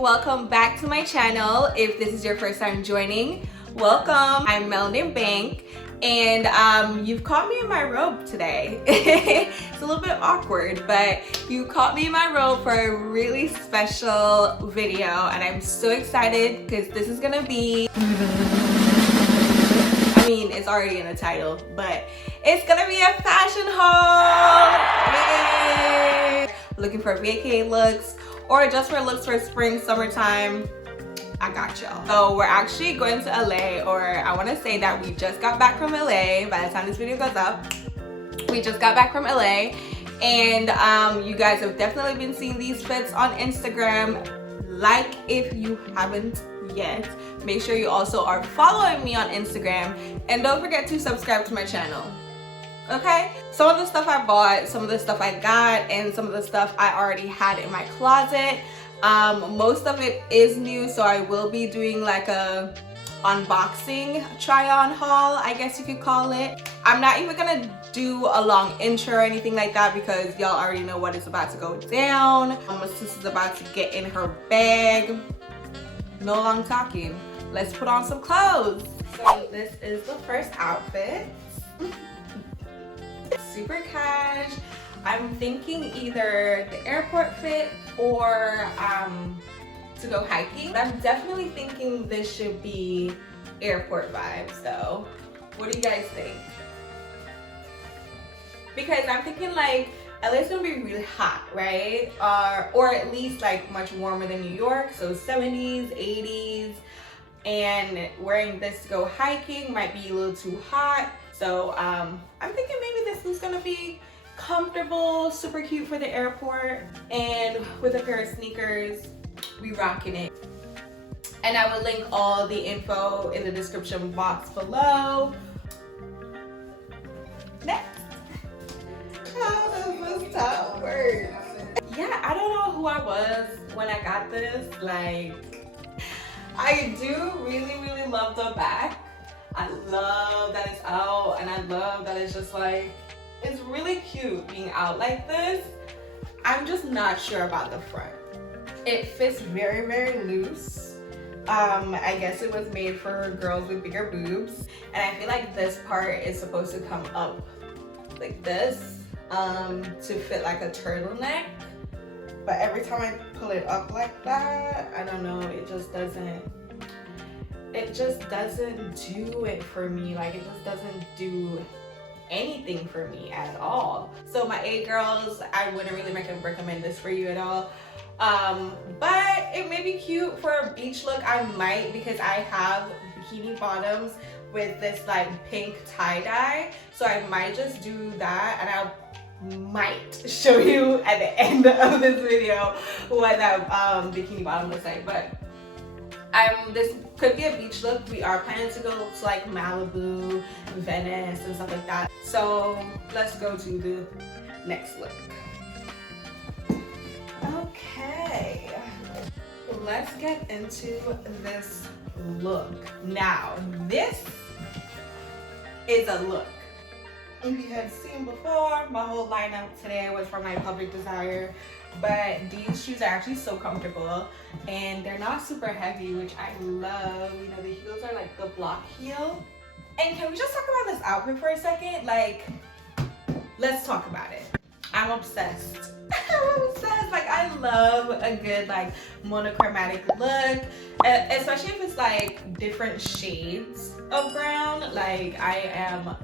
Welcome back to my channel. If this is your first time joining, welcome. I'm Melanie Bank, and you've caught me in my robe today. It's a little bit awkward, but you caught me in my robe for a really special video, and I'm so excited because this is gonna be, I mean, it's already in the title, but it's gonna be a fashion haul. Yay! Looking for vacay looks or just for looks for spring, summertime, I got y'all. So we're actually going to LA, or I want to say that we just got back from LA. By the time this video goes up, we just got back from LA, and you guys have definitely been seeing these fits on Instagram. Like, if you haven't yet, make sure you also are following me on Instagram, and don't forget to subscribe to my channel. Okay, some of the stuff I bought, some of the stuff I got, and some of the stuff I already had in my closet. Most of it is new, so I will be doing like a unboxing try-on haul, I guess you could call it. I'm not even gonna do a long intro or anything like that because y'all already know what is about to go down. My sister's about to get in her bag. No long talking. Let's put on some clothes. So this is the first outfit. Super cash. I'm thinking either the airport fit or to go hiking. I'm definitely thinking this should be airport vibes though. What do you guys think? Because I'm thinking like LA's gonna be really hot, right? Or at least like much warmer than New York, so 70s, 80s, and wearing this to go hiking might be a little too hot. So I'm thinking maybe this is gonna be comfortable, super cute for the airport, and with a pair of sneakers, we rocking it. And I will link all the info in the description box below. Next, how does this top work? Yeah, I don't know who I was when I got this. Like, I do really love the back. I love that it's out, and I love that it's just like, it's really cute being out like this. I'm just not sure about the front. It fits very loose. I guess it was made for girls with bigger boobs, and I feel like this part is supposed to come up like this to fit like a turtleneck, but every time I pull it up like that, I don't know, it just doesn't do it for me. Like, it just doesn't do anything for me at all. So my A girls, I wouldn't really recommend this for you at all. But it may be cute for a beach look. I might, because I have bikini bottoms with this like pink tie-dye, so I might just do that, and I might show you at the end of this video what that bikini bottom looks like. But this could be a beach look. We are planning to go to like Malibu, Venice, and stuff like that. So let's go to the next look. Okay, let's get into this look. Now, this is a look. If you had seen before, my whole lineup today was for my public desire, but these shoes are actually so comfortable, and they're not super heavy, which I love. You know, the heels are like the block heel. And can we just talk about this outfit for a second? Like, let's talk about it. I'm obsessed. I'm obsessed. Like, I love a good like monochromatic look, especially if it's like different shades of brown. Like, I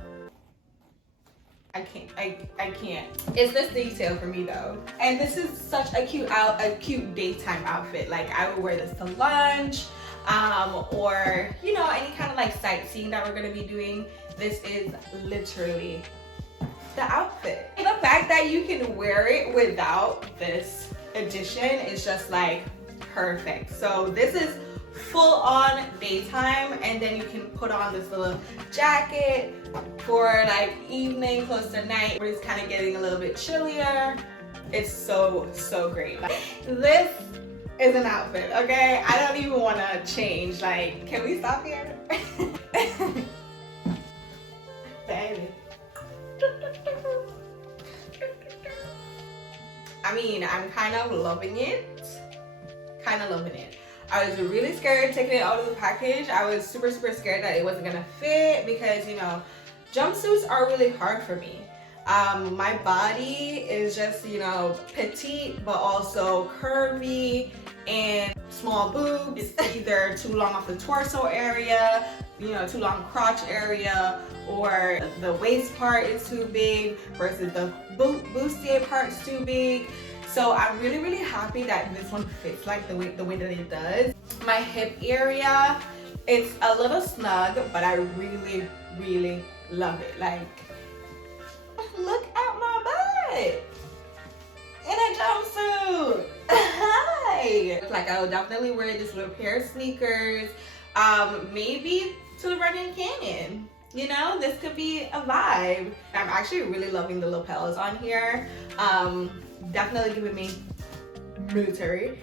can't. It's this detail for me though. And this is such a cute daytime outfit. Like, I would wear this to lunch, or you know, any kind of like sightseeing that we're gonna be doing. This is literally the outfit. And the fact that you can wear it without this addition is just like perfect. So this is full on daytime, and then you can put on this little jacket for like evening, close to night, where it's kind of getting a little bit chillier. It's so great. This is an outfit, okay? I don't even want to change. Like, can we stop here? Baby. I mean, I'm kind of loving it. I was really scared taking it out of the package. I was super scared that it wasn't gonna fit because, you know, jumpsuits are really hard for me. My body is just, you know, petite but also curvy and small boobs. It's either too long off the torso area, you know, too long crotch area, or the waist part is too big versus the bustier part's too big. So I'm really happy that this one fits like the way that it does. My hip area, it's a little snug, but I really love it. Like, look at my butt in a jumpsuit. Hi. Like, I would definitely wear this with a pair of sneakers, maybe to the running canyon. You know, this could be a vibe. I'm actually really loving the lapels on here. Definitely giving me military,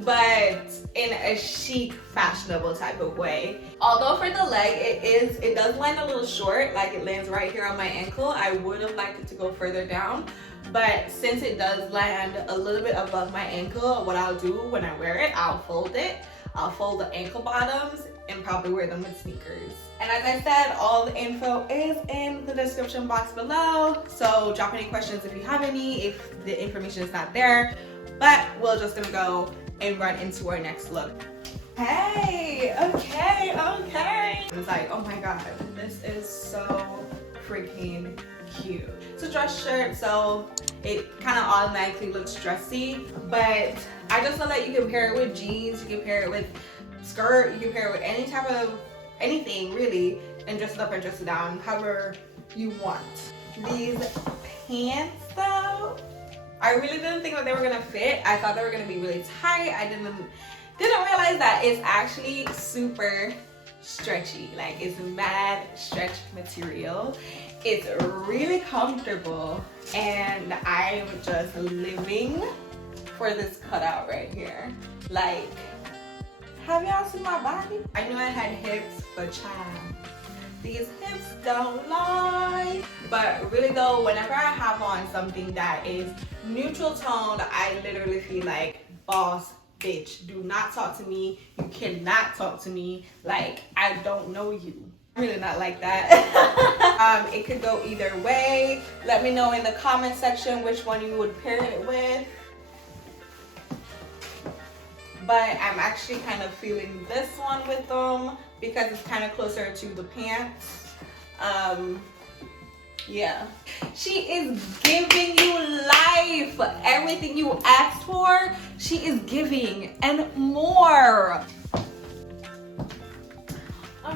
but in a chic, fashionable type of way. Although for the leg, it does land a little short, like it lands right here on my ankle. I would have liked it to go further down, but since it does land a little bit above my ankle, what I'll do when I wear it, I'll fold it. I'll fold the ankle bottoms and probably wear them with sneakers. And as I said, all the info is in the description box below. So drop any questions if you have any, if the information is not there. But we're just gonna go and run into our next look. Hey, okay. It's like, oh my God, this is so freaking cute. It's a dress shirt, so it kind of automatically looks dressy, but I just know that you can pair it with jeans, you can pair it with skirt, you can pair it with any type of anything really, and dress it up and dress it down however you want. These pants though, I really didn't think that they were gonna fit. I thought they were gonna be really tight. I didn't realize that it's actually super stretchy. Like, it's mad stretch material. It's really comfortable, and I'm just living for this cutout right here. Like, have y'all seen my body? I knew I had hips, but child, these hips don't lie. But really though, whenever I have on something that is neutral toned, I literally feel like boss bitch. Do not talk to me. You cannot talk to me like I don't know you. I'm really not like that. It could go either way. Let me know in the comment section which one you would pair it with. But I'm actually kind of feeling this one with them because it's kind of closer to the pants. Yeah. She is giving you life. Everything you asked for, she is giving and more. All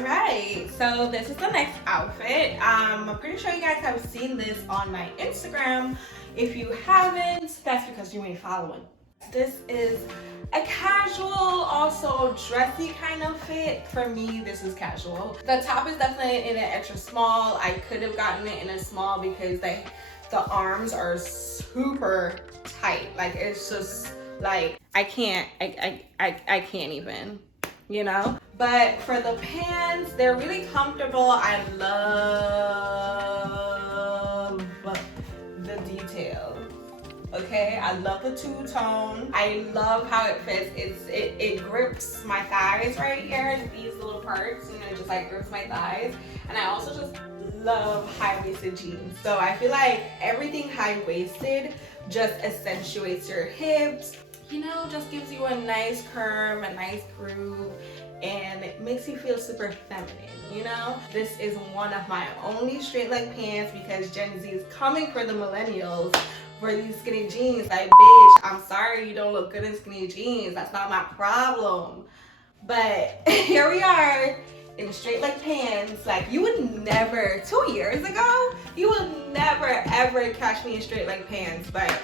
right. So this is the next outfit. I'm pretty sure you guys have seen this on my Instagram. If you haven't, that's because you ain't following. This is a casual, also dressy kind of fit. For me, this is casual. The top is definitely in an extra small. I could have gotten it in a small because the arms are super tight. Like, it's just like, I can't even, you know? But for the pants, they're really comfortable. I love the detail. Okay, I love the two-tone. I love how it fits. It grips my thighs right here. These little parts, you know, just like grips my thighs. And I also just love high-waisted jeans. So I feel like everything high-waisted just accentuates your hips. You know, just gives you a nice curve, a nice groove, and it makes you feel super feminine, you know? This is one of my only straight leg pants because Gen Z is coming for the millennials for these skinny jeans. Like, bitch, I'm sorry you don't look good in skinny jeans. That's not my problem. But here we are in straight leg pants. Like, you would never, 2 years ago, you would never ever catch me in straight leg pants. But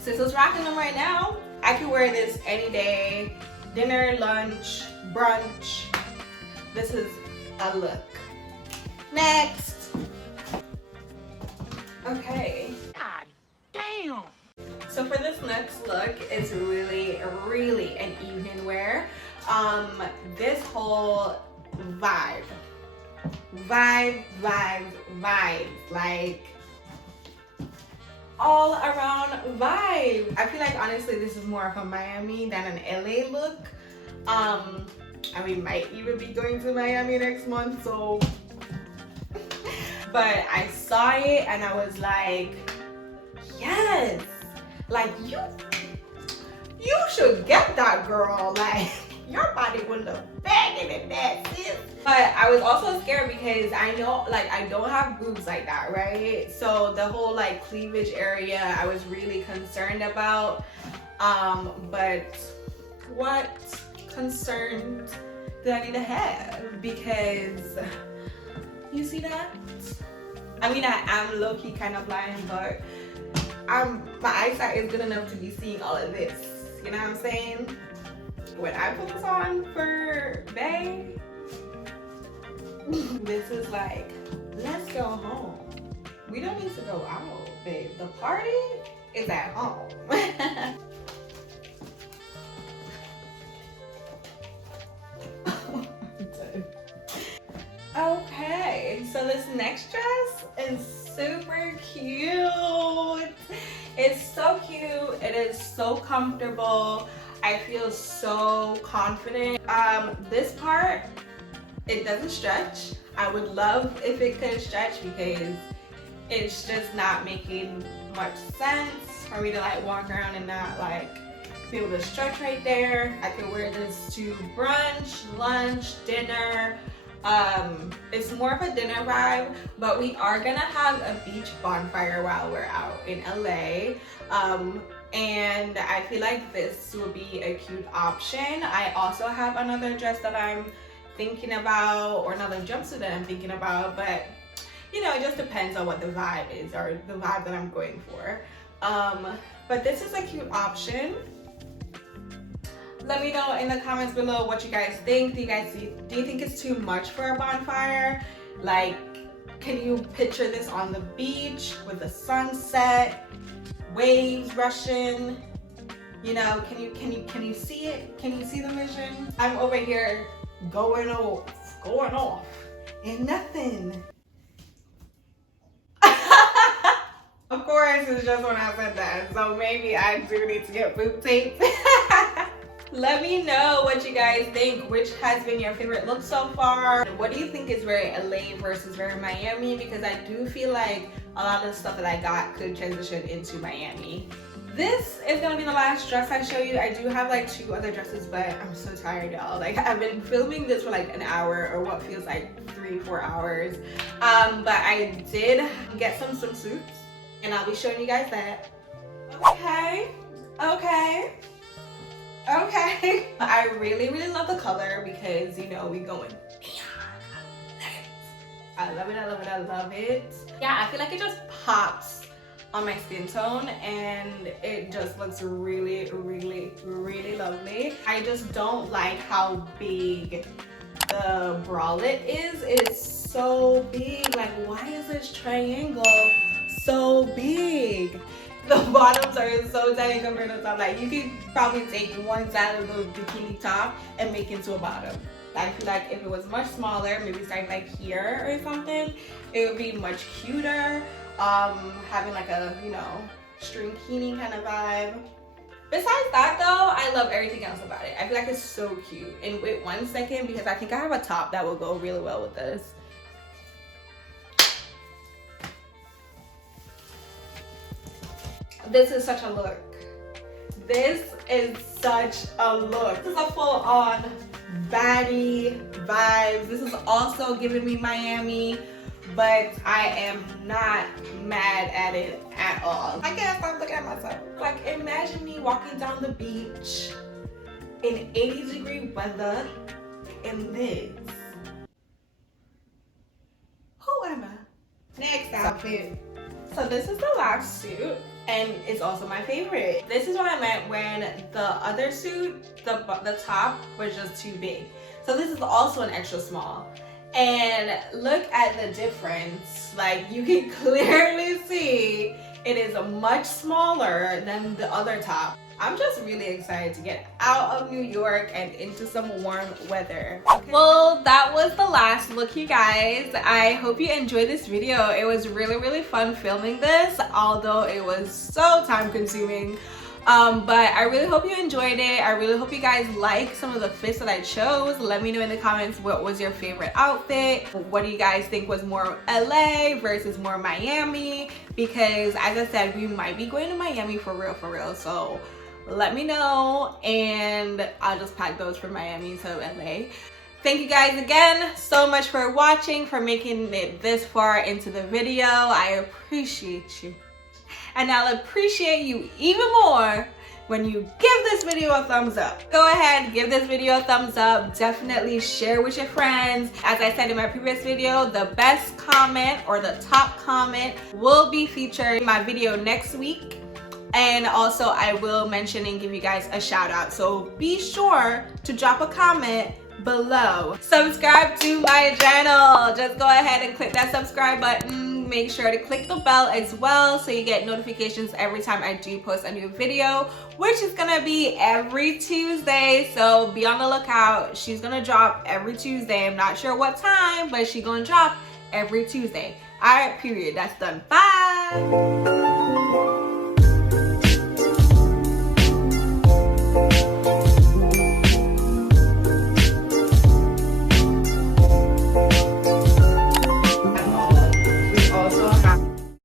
since it's rocking them right now, I can wear this any day, dinner, lunch, brunch. This is a look. Next. Okay. God damn. So for this next look, it's really an evening wear. This whole vibes, like all around vibe. I feel like honestly this is more of a Miami than an LA look. And we might even be going to Miami next month, so but I saw it and I was like, yes, like you should get that, girl. Like your body would look banging in that, sis. But I was also scared because I know like I don't have boobs like that, right? So the whole like cleavage area I was really concerned about. But what concerns do I need to have? Because you see that? I mean, I am low-key kind of blind, but my eyesight is good enough to be seeing all of this. You know what I'm saying? When I put this on for Bay, this is like, let's go home. We don't need to go out, babe. The party is at home. Okay, so this next dress is super cute. It's so cute. It is so comfortable. I feel so confident. This part, it doesn't stretch. I would love if it could stretch because it's just not making much sense for me to like walk around and not like be able to stretch right there. I could wear this to brunch, lunch, dinner. It's more of a dinner vibe, but we are gonna have a beach bonfire while we're out in LA. And I feel like this will be a cute option. I also have another dress that I'm thinking about, or another jumpsuit that I'm thinking about, but you know, it just depends on what the vibe is, or the vibe that I'm going for. But this is a cute option. Let me know in the comments below what you guys think. Do you think it's too much for a bonfire? Like, can you picture this on the beach with the sunset, waves rushing? You know, can you see it? Can you see the vision? I'm over here going off, and nothing. Of course, it's just when I said that, so maybe I do need to get boob tape. Let me know what you guys think. Which has been your favorite look so far? What do you think is very LA versus very Miami? Because I do feel like a lot of the stuff that I got could transition into Miami. This is gonna be the last dress I show you. I do have like 2 other dresses, but I'm so tired, y'all. Like, I've been filming this for like an hour, or what feels like 3-4 hours. But I did get some swimsuits, and I'll be showing you guys that. Okay. I really love the color because, you know, we going. I love it. Yeah, I feel like it just pops on my skin tone, and it just looks really lovely. I just don't like how big the bralette is. It's so big. Like, why is this triangle so big? The bottoms are so tiny compared to the top. Like, you could probably take one side of the bikini top and make it into a bottom. I feel like if it was much smaller, maybe starting like here or something, it would be much cuter. Having like a, you know, string bikini kind of vibe. Besides that though, I love everything else about it. I feel like it's so cute. And wait 1 second, because I think I have a top that will go really well with this. This is such a look. This is such a look. This is a full-on baddie vibes. This is also giving me Miami, but I am not mad at it at all. I can't stop looking at myself. Like, imagine me walking down the beach in 80-degree weather in this. Who am I? Next outfit. So this is the last suit, and it's also my favorite. This is what I meant when the other suit, the top was just too big. So this is also an extra small. And look at the difference. Like, you can clearly see it is much smaller than the other top. I'm just really excited to get out of New York and into some warm weather. Okay. Well, that was the last look, you guys. I hope you enjoyed this video. It was really fun filming this, although it was so time consuming. But I really hope you enjoyed it. I really hope you guys like some of the fits that I chose. Let me know in the comments what was your favorite outfit. What do you guys think was more LA versus more Miami? Because as I said, we might be going to Miami for real. So let me know and I'll just pack those from Miami instead of LA. Thank you guys again so much for watching, for making it this far into the video. I appreciate you. And I'll appreciate you even more when you give this video a thumbs up. Go ahead, give this video a thumbs up. Definitely share with your friends. As I said in my previous video, the best comment or the top comment will be featured in my video next week. And also I will mention and give you guys a shout out. So be sure to drop a comment below. Subscribe to my channel. Just go ahead and click that subscribe button. Make sure to click the bell as well so you get notifications every time I do post a new video, which is gonna be every Tuesday. So be on the lookout. She's gonna drop every Tuesday. I'm not sure what time, but she's gonna drop every Tuesday. All right, period. That's done. Bye.